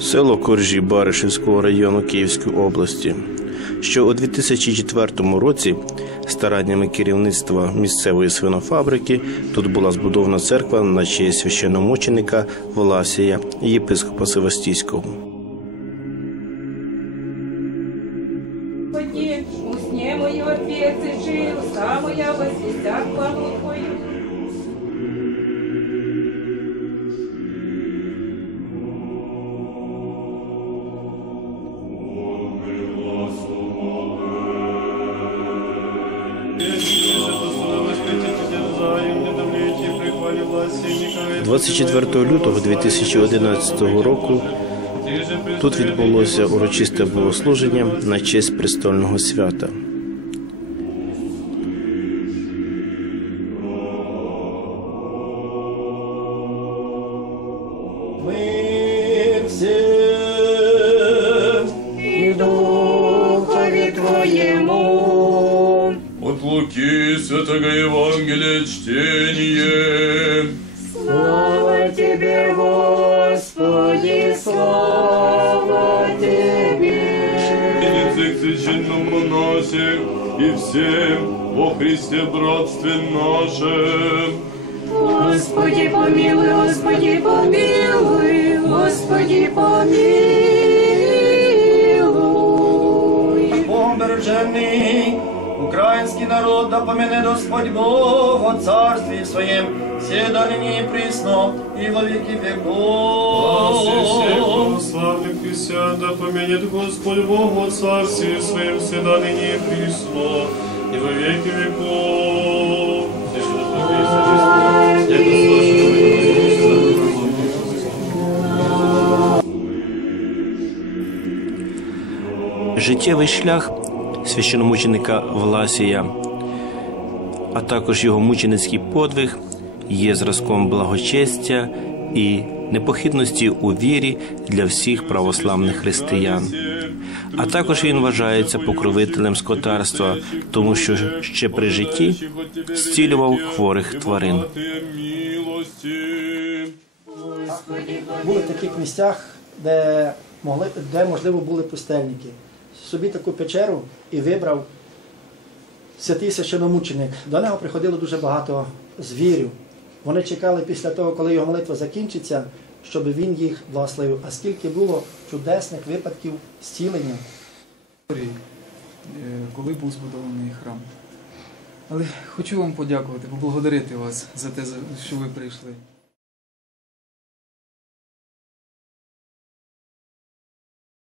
село Коржі Баришівського району Київської області, що у 2004 році стараннями керівництва місцевої свинофабрики тут була збудована церква на честь священномученика Власія єпископа Севастійського. Господи, усне мое ответствие, уста моя возвестят хвалу Твою. 24 лютого 2011 року тут відбулося урочисте богослуження на честь престольного свята. От Луки Святого Евангелия чтение. Слава Тебе, Господи, слава Тебе. К священному монасе и всем во Христе братстве нашем. Господи, помилуй, Господи, помилуй, Господи, помилуй. Богом бережений, український народ да помяне Господь Бог о царстві своєм, всегда ныне и присно, и во веки веков. Православных христиан, да поменит Господь Бог о Царстве Своем, всегда ныне и присно, и во веки веков. Життєвий шлях священомученика Власія, а також його мученицький подвиг є зразком благочестя і непохитності у вірі для всіх православних християн. А також він вважається покровителем скотарства, тому що ще при житті зцілював хворих тварин. були в таких місцях, де могли, де можливо були пустельники. Собі таку печеру і вибрав святий священомученик. До нього приходило дуже багато звірів. Вони чекали після того, коли його молитва закінчиться, щоб він їх благословив. А скільки було чудесних випадків зцілення. е, коли був збудований храм. Але хочу вам подякувати, поблагодарити вас за те, що ви прийшли.